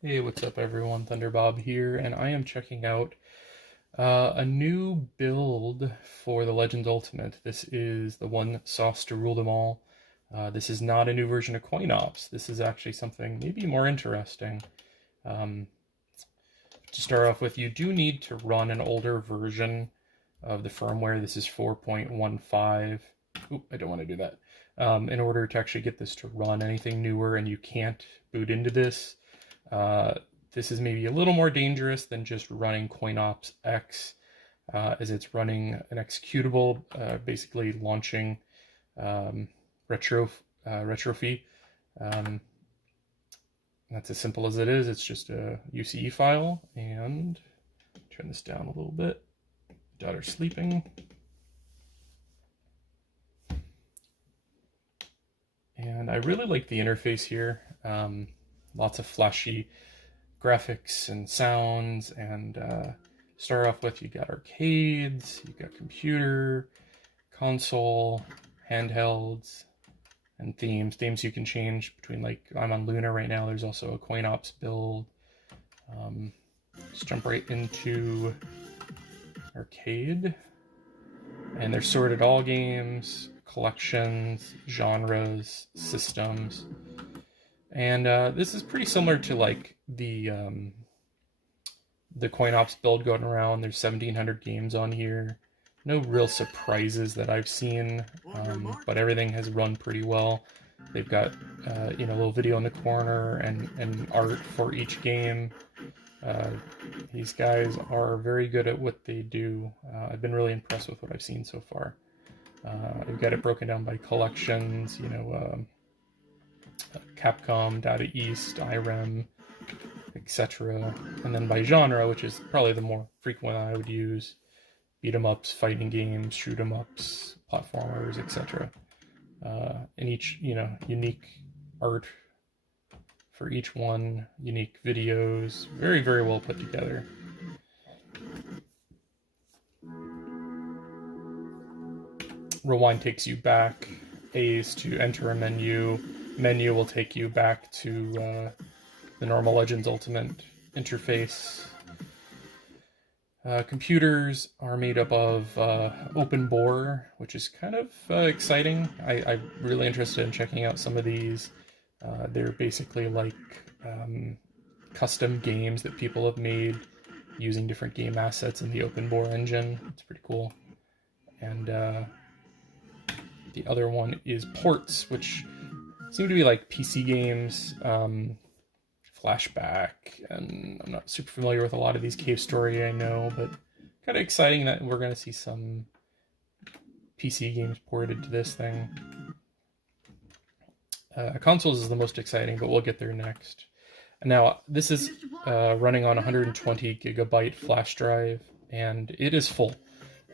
Hey, what's up everyone? Thunderbob here, and I am checking out a new build for the Legends Ultimate. This is the one sauce to rule them all. This is not a new version of Coinopsx. This is actually something maybe more interesting. Um, to start off with, you do need to run an older version of the firmware. This is 4.15. Oop, I don't want to do that. In order to actually get this to run anything newer, and you can't boot into this. This is maybe a little more dangerous than just running Coinopsx, as it's running an executable, basically launching retrophy. That's as simple as it is. It's just a UCE file, and turn this down a little bit. Daughter's sleeping. And I really like the interface here. Lots of flashy graphics and sounds, and start off with, you got arcades, you got computer, console, handhelds, and themes. Themes you can change between, like, I'm on Luna right now. There's also a Coinopsx build. Let's jump right into arcade. And there's sorted all games, collections, genres, systems. And this is pretty similar to like the Coinopsx build going around. There's 1,700 games on here. No real surprises that I've seen, but everything has run pretty well. They've got a little video in the corner and art for each game. These guys are very good at what they do. I've been really impressed with what I've seen so far. They've got it broken down by collections, Capcom, Data East, IREM, etc. And then by genre, which is probably the more frequent I would use: beat 'em ups, fighting games, shoot 'em ups, platformers, etc. And each, unique art for each one, unique videos, very, very well put together. Rewind takes you back. A is to enter a menu. Menu will take you back to the normal Legends Ultimate interface. Computers are made up of open bore, which is kind of exciting. I'm really interested in checking out some of these. They're basically like custom games that people have made using different game assets in the open bore engine. It's pretty cool. And the other one is ports, which seem to be like PC games, Flashback, and I'm not super familiar with a lot of these. Cave Story, I know, but kind of exciting that we're going to see some PC games ported to this thing. Consoles is the most exciting, but we'll get there next. Now, this is running on 120 gigabyte flash drive, and it is full.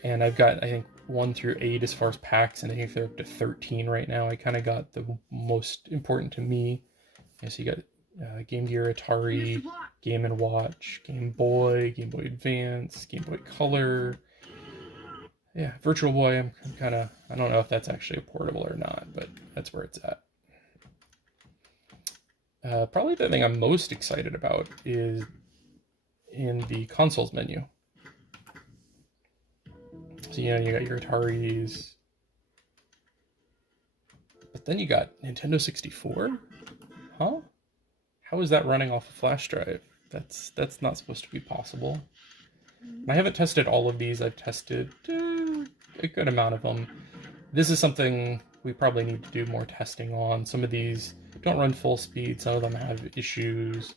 And I've got, I think, 1 through 8 as far as packs, and I think they're up to 13 right now. I kind of got the most important to me. So you got Game Gear, Atari, Game & Watch, Game Boy Advance, Game Boy Color. Yeah, Virtual Boy, I'm kind of, I don't know if that's actually a portable or not, but that's where it's at. Probably the thing I'm most excited about is in the consoles menu. So, you got your Ataris, but then you got Nintendo 64? Huh? How is that running off a flash drive? That's not supposed to be possible. And I haven't tested all of these. I've tested a good amount of them. This is something we probably need to do more testing on. Some of these don't run full speed. Some of them have issues.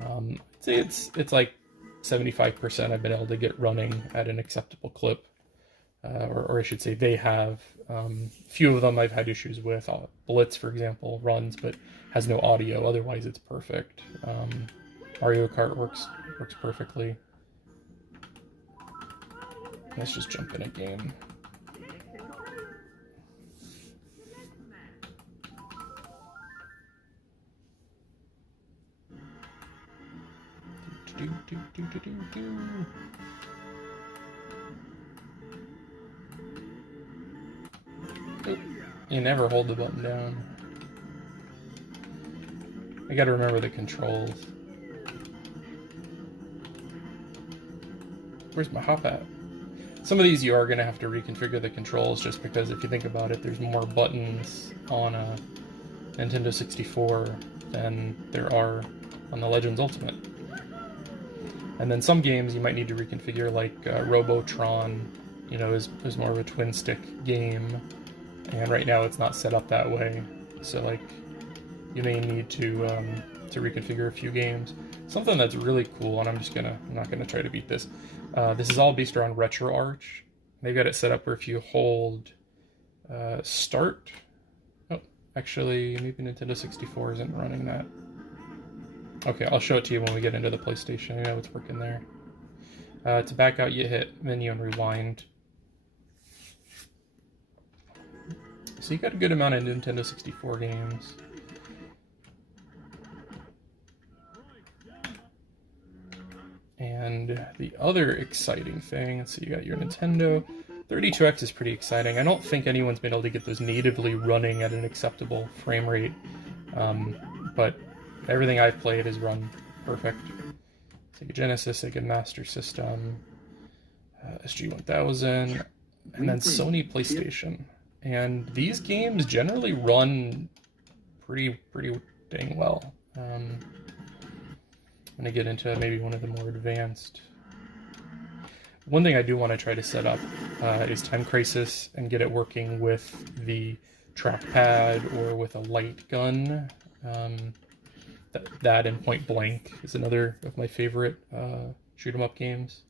I'd say it's like 75% I've been able to get running at an acceptable clip. Or I should say they have. Few of them I've had issues with. Blitz, for example, runs but has no audio. Otherwise, it's perfect. Mario Kart works perfectly. Let's just jump in a game. Oop. You never hold the button down. I gotta remember the controls. where's my hop at? Some of these you are going to have to reconfigure the controls, just because if you think about it, there's more buttons on a Nintendo 64 than there are on the Legends Ultimate. And then some games you might need to reconfigure, like Robotron, you know, is more of a twin stick game, and right now it's not set up that way. So like, you may need to reconfigure a few games. Something that's really cool, and I'm not gonna try to beat this. This is all based around RetroArch. They've got it set up where if you hold start. Oh, actually, maybe Nintendo 64 isn't running that. Okay, I'll show it to you when we get into the PlayStation. I know it's working there. To back out, you hit menu and rewind. So you got a good amount of Nintendo 64 games. And the other exciting thing, so you got your Nintendo. 32X is pretty exciting. I don't think anyone's been able to get those natively running at an acceptable frame rate, but everything I've played has run perfect. Sega Genesis, Sega Master System, SG-1000, and then Sony PlayStation. And these games generally run pretty dang well. I'm going to get into maybe one of the more advanced. One thing I do want to try to set up is Time Crisis and get it working with the trackpad or with a light gun. That and Point Blank is another of my favorite shoot 'em up games.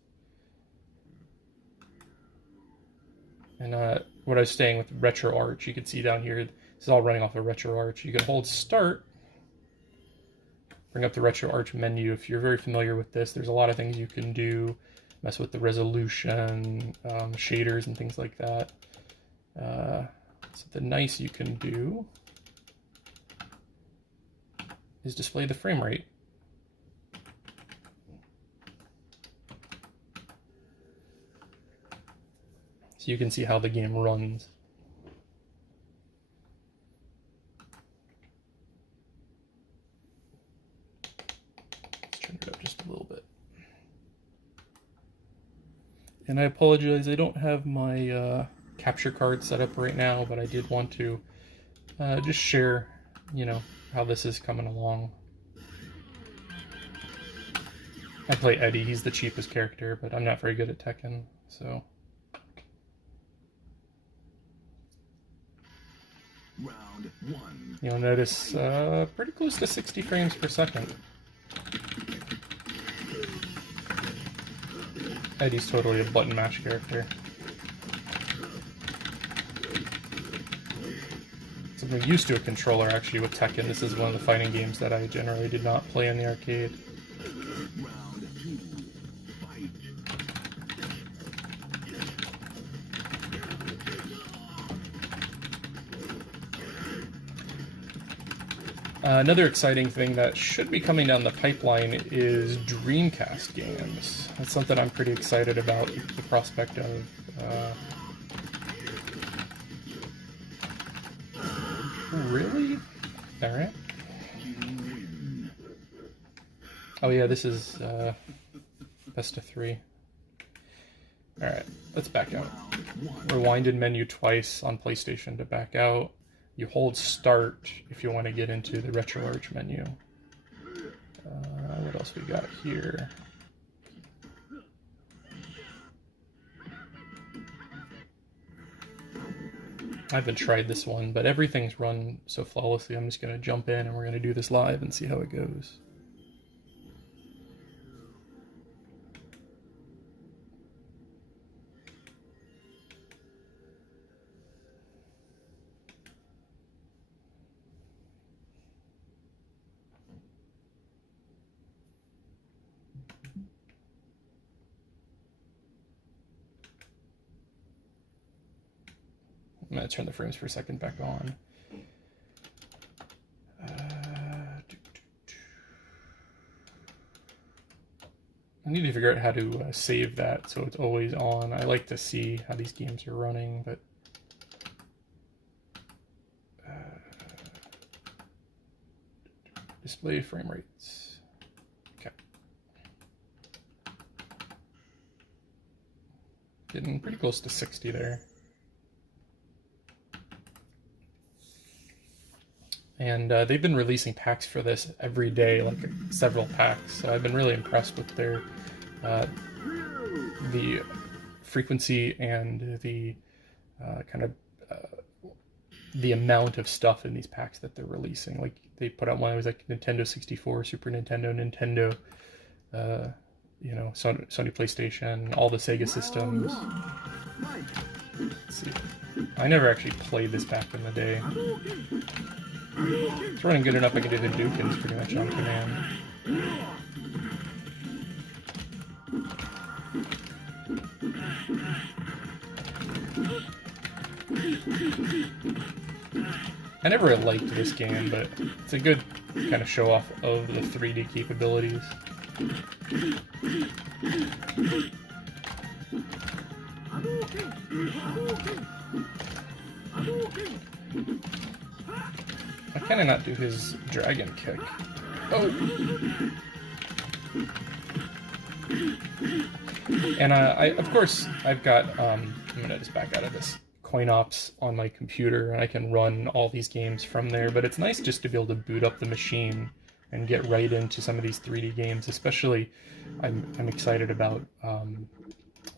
And what I was saying with RetroArch, you can see down here, this is all running off of RetroArch. You can hold start, bring up the RetroArch menu. If you're very familiar with this, there's a lot of things you can do, mess with the resolution, shaders and things like that. Something nice you can do is display the frame rate. So you can see how the game runs. Let's turn it up just a little bit. And I apologize, I don't have my capture card set up right now, but I did want to just share, you know, how this is coming along. I play Eddie, he's the cheapest character, but I'm not very good at Tekken, so. Round one. You'll notice pretty close to 60 frames per second. Eddie's totally a button mash character. So I'm used to a controller actually with Tekken. This is one of the fighting games that I generally did not play in the arcade. Round two. Fight. Another exciting thing that should be coming down the pipeline is Dreamcast games. That's something I'm pretty excited about, the prospect of. Really? Alright. Oh yeah, this is best of 3. Alright, let's back out. Rewind in menu twice on PlayStation to back out. You hold start if you want to get into the RetroArch menu. What else we got here? I haven't tried this one, but everything's run so flawlessly. I'm just going to jump in and we're going to do this live and see how it goes. I'm going to turn the frames per second back on. I need to figure out how to save that so it's always on. I like to see how these games are running, but display frame rates. Okay. getting pretty close to 60 there. And they've been releasing packs for this every day, like several packs. So I've been really impressed with their the frequency and the kind of the amount of stuff in these packs that they're releasing. Like they put out one that was like Nintendo 64, Super Nintendo, you know, Sony PlayStation, all the Sega systems. Let's see. I never actually played this back in the day. It's running good enough I can do the Hadoukens pretty much on command. I never really liked this game, but it's a good kind of show off of the 3D capabilities. I kind of not do his dragon kick. Oh! And of course, I've got, I'm gonna just back out of this, Coinopsx on my computer, and I can run all these games from there, but it's nice just to be able to boot up the machine and get right into some of these 3D games, especially I'm excited about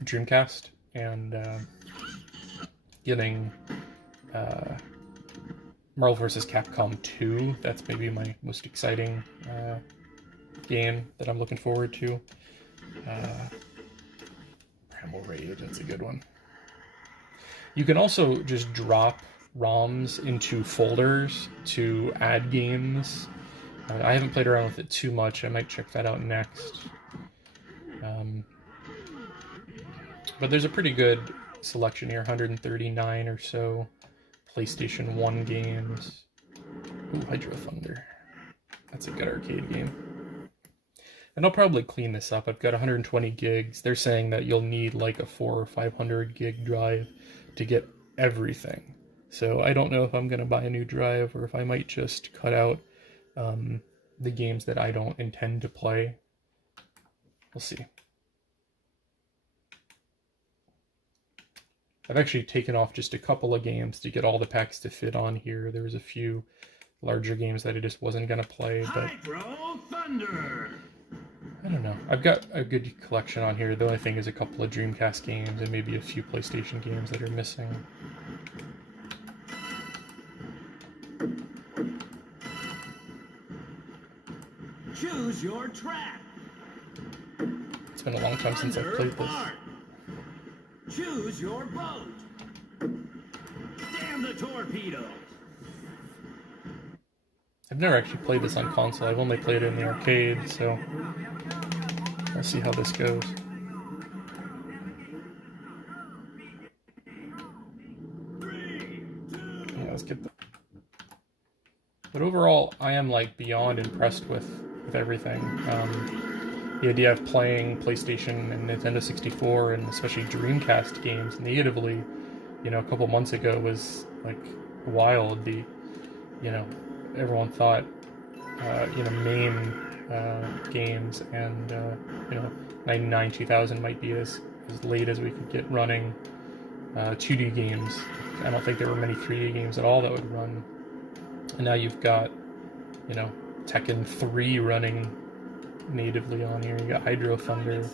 Dreamcast and getting Marvel vs. Capcom 2. That's maybe my most exciting game that I'm looking forward to. Primal Rage, that's a good one. You can also just drop ROMs into folders to add games. I haven't played around with it too much. I might check that out next. But there's a pretty good selection here, 139 or so PlayStation 1 games. Ooh, Hydro Thunder. That's a good arcade game. And I'll probably clean this up. I've got 120 gigs. They're saying that you'll need like a 400 or 500 gig drive to get everything. So I don't know if I'm going to buy a new drive or if I might just cut out the games that I don't intend to play. We'll see. I've actually taken off just a couple of games to get all the packs to fit on here. There was a few larger games that I just wasn't going to play, but I don't know. I've got a good collection on here. The only thing is a couple of Dreamcast games and maybe a few PlayStation games that are missing. Choose your track. It's been a long time since I've played this. Choose your boat. Damn the torpedoes. I've never actually played this on console. I've only played it in the arcade, so I'll see how this goes. Yeah, let's get the... But overall, I am like beyond impressed with everything. The idea of playing PlayStation and Nintendo 64 and especially Dreamcast games natively, you know, a couple months ago was like wild. The, you know, everyone thought, you know, MAME games and, you know, 99, 2000 might be as late as we could get running 2D games. I don't think there were many 3D games at all that would run. And now you've got, you know, Tekken 3 running natively on here. You got Hydro Thunder.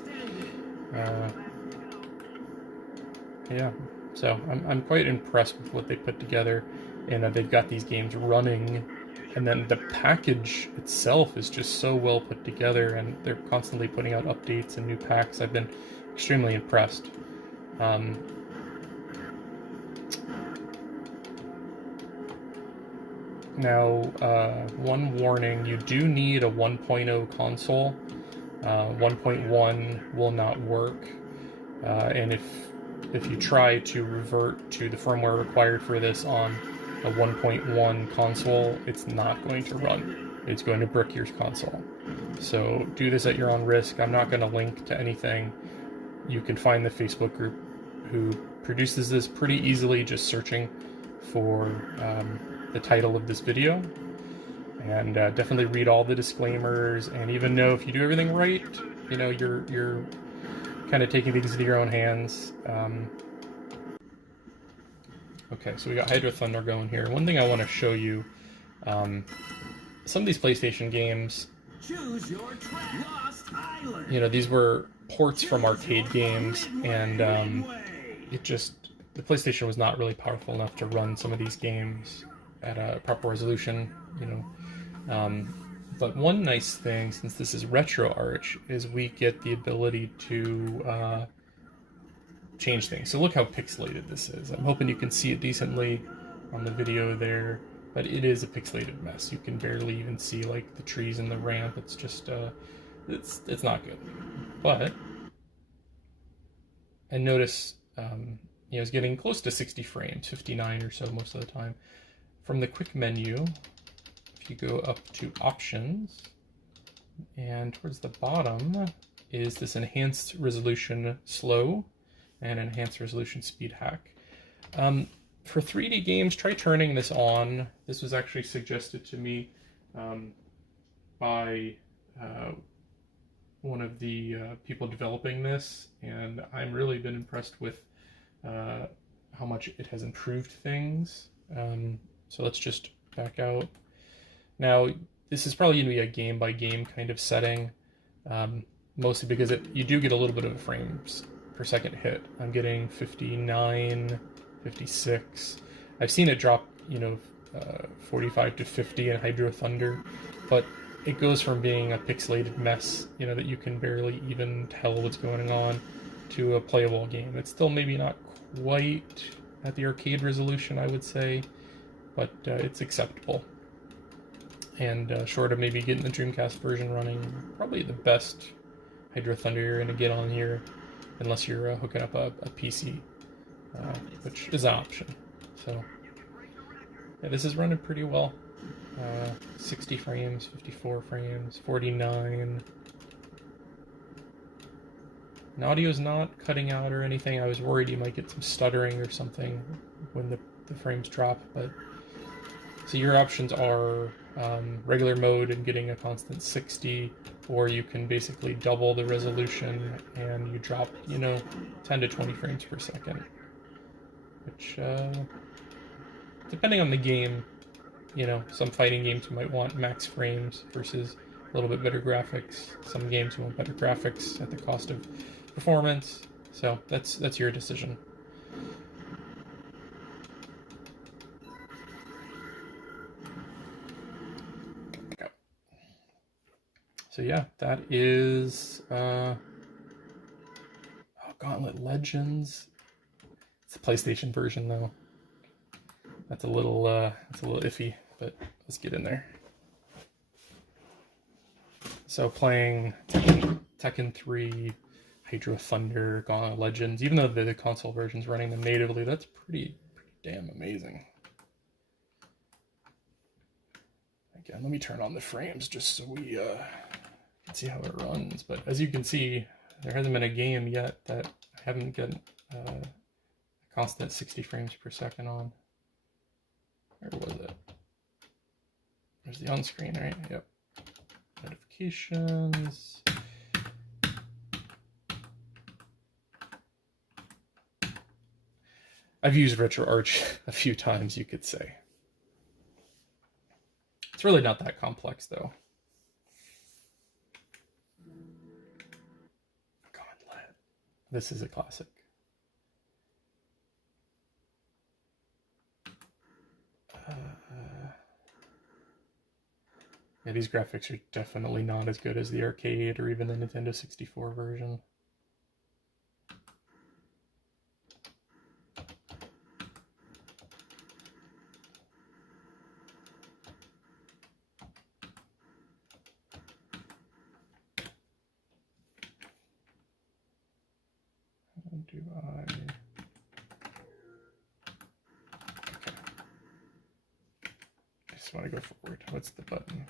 Yeah, so I'm quite impressed with what they put together, and they've got these games running, and then the package itself is just so well put together, and they're constantly putting out updates and new packs. I've been extremely impressed. Now, one warning, you do need a 1.0 console. 1.1 will not work, and if you try to revert to the firmware required for this on a 1.1 console, it's not going to run. It's going to brick your console. So do this at your own risk. I'm not going to link to anything. You can find the Facebook group who produces this pretty easily, just searching for the title of this video, and definitely read all the disclaimers, and even know if you do everything right, you know, you're kind kind of taking things into your own hands. Okay, so we got Hydro Thunder going here. One thing I want to show you, some of these PlayStation games, Choose your track. Lost Island. you know, these were ports from arcade games, and the PlayStation was not really powerful enough to run some of these games at a proper resolution, you know. But one nice thing, since this is RetroArch, is we get the ability to change things. So look how pixelated this is. I'm hoping you can see it decently on the video there, but it is a pixelated mess. You can barely even see like the trees and the ramp. It's just it's not good. But I notice you know, it's getting close to 60 frames, 59 or so most of the time. From the quick menu, if you go up to options, and towards the bottom is this enhanced resolution slow and enhanced resolution speed hack. For 3D games, try turning this on. This was actually suggested to me by one of the people developing this, and I've really been impressed with how much it has improved things. So let's just back out. Now, this is probably going to be a game-by-game kind of setting, mostly because you do get a little bit of frames per second hit. I'm getting 59, 56. I've seen it drop, you know, 45 to 50 in Hydro Thunder, but it goes from being a pixelated mess, you know, that you can barely even tell what's going on, to a playable game. It's still maybe not quite at the arcade resolution, I would say, but it's acceptable. And short of maybe getting the Dreamcast version running, probably the best Hydro Thunder you're going to get on here, unless you're hooking up a PC, which is an option. So yeah, this is running pretty well. 60 frames, 54 frames, 49. And audio's not cutting out or anything. I was worried you might get some stuttering or something when the frames drop, but so your options are regular mode and getting a constant 60, or you can basically double the resolution and you drop, you know, 10 to 20 frames per second, which depending on the game, you know, some fighting games you might want max frames versus a little bit better graphics. Some games want better graphics at the cost of performance. So that's your decision. So yeah, that is Gauntlet Legends. It's a PlayStation version though. That's a little iffy, but let's get in there. So playing Tekken 3, Hydro Thunder, Gauntlet Legends, even though the console version's running them natively, that's pretty damn amazing. Again, let me turn on the frames just so we can see how it runs. But as you can see, there hasn't been a game yet that I haven't gotten a constant 60 frames per second on. Where was it? There's the on-screen, right? Yep. Notifications. I've used RetroArch a few times, you could say. It's really not that complex, though. Gauntlet. This is a classic. Yeah, these graphics are definitely not as good as the arcade or even the Nintendo 64 version. How do I... Okay. I just want to go forward. What's the button?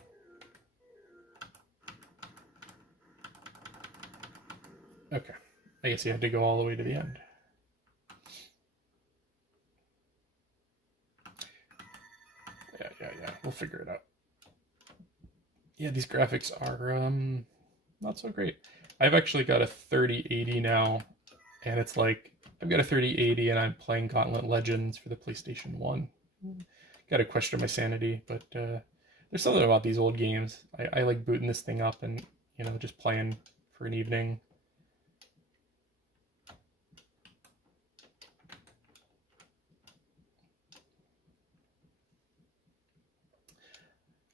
Okay, I guess you had to go all the way to the end. Yeah, we'll figure it out. Yeah, these graphics are not so great. I've actually got a 3080 now, and it's like, I've got a 3080 and I'm playing Gauntlet Legends for the PlayStation 1. Gotta question my sanity, but there's something about these old games. I like booting this thing up and, you know, just playing for an evening.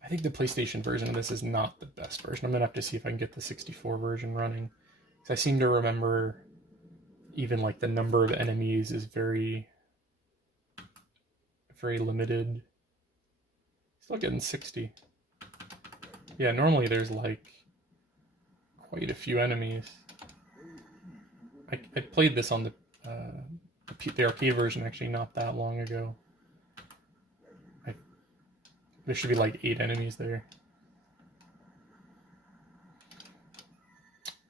I think the PlayStation version of this is not the best version. I'm gonna have to see if I can get the 64 version running. Because I seem to remember even like the number of enemies is very limited. Still getting 60. Yeah, normally there's like quite a few enemies. I played this on the arcade version actually not that long ago. There should be like 8 enemies there.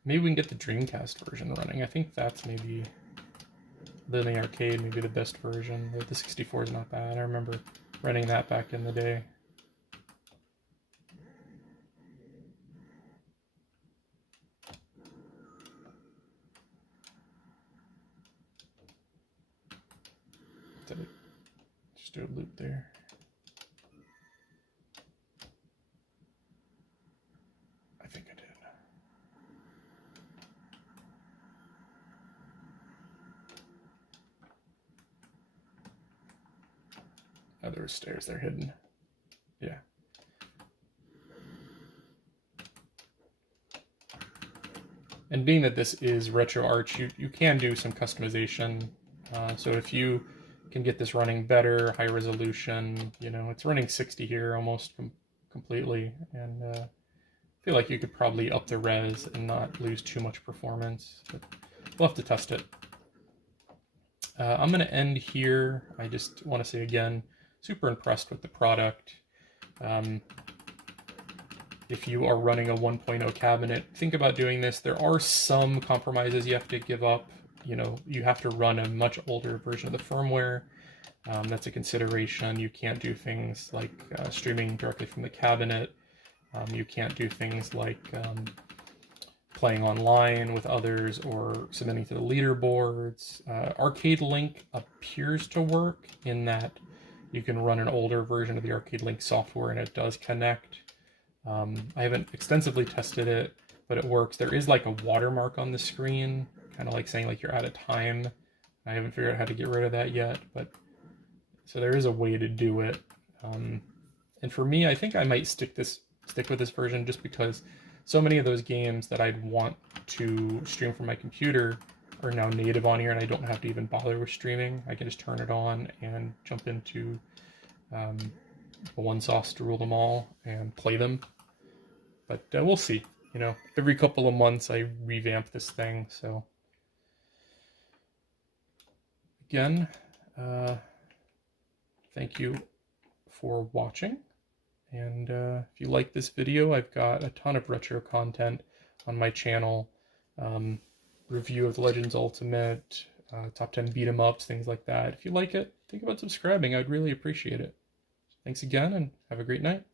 Maybe we can get the Dreamcast version running. I think that's maybe, other than the arcade, maybe the best version. The 64 is not bad. I remember running that back in the day. Did I just do a loop there? I think I did. Oh, there were stairs there hidden. Yeah. And being that this is RetroArch, you can do some customization. So if you can get this running better, high resolution, you know, it's running 60 here almost completely, and I feel like you could probably up the res and not lose too much performance, but we'll have to test it. I'm going to end here. I just want to say again, super impressed with the product. If you are running a 1.0 cabinet, think about doing this. There are some compromises you have to give up. You know, you have to run a much older version of the firmware. That's a consideration. You can't do things like streaming directly from the cabinet. You can't do things like playing online with others or submitting to the leaderboards. Arcade Link appears to work in that you can run an older version of the Arcade Link software and it does connect. I haven't extensively tested it, but it works. There is like a watermark on the screen, kind of like saying like you're out of time. I haven't figured out how to get rid of that yet, but so there is a way to do it. And for me, I think I might stick with this version just because so many of those games that I'd want to stream from my computer are now native on here, and I don't have to even bother with streaming. I can just turn it on and jump into the one sauce to rule them all and play them. But we'll see. You know, every couple of months I revamp this thing. So again, thank you for watching. And if you like this video, I've got a ton of retro content on my channel. Review of the Legends Ultimate, top 10 beat 'em ups, things like that. If you like it, think about subscribing. I'd really appreciate it. Thanks again, and have a great night.